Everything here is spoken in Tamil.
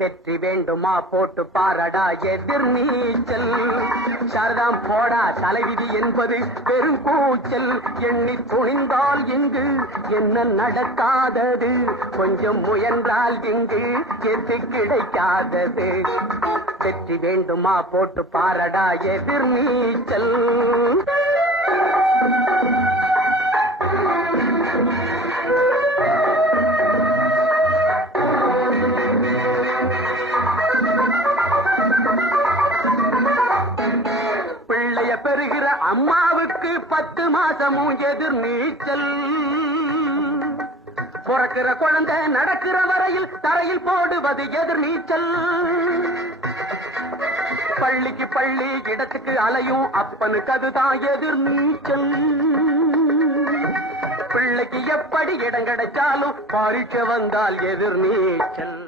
வெற்றி வேண்டுமா போட்டு பாரடா எதிர் நீச்சல். சாரதாம் போடா தலைவிதி என்பது பெரும் கூச்சல். எண்ணி துணிந்தால் இங்கு என்ன நடக்காதது, கொஞ்சம் முயன்றால் இங்கு எது கிடைக்காதது. வெற்றி வேண்டுமா போட்டு பாரடா எதிர் நீச்சல். பிள்ளைய பெறுகிற அம்மாவுக்கு 10 மாசமும் எதிர் நீச்சல். பிறக்கிற குழந்தை நடக்கிற வரையில் தரையில் போடுவது எதிர் நீச்சல். பள்ளிக்கு பள்ளி இடத்துக்கு அலையும் அப்பனுக்கு அதுதான் எதிர் நீச்சல். பிள்ளைக்கு எப்படி இடம் கிடைச்சாலும் பரீட்சை வந்தால் எதிர் நீச்சல்.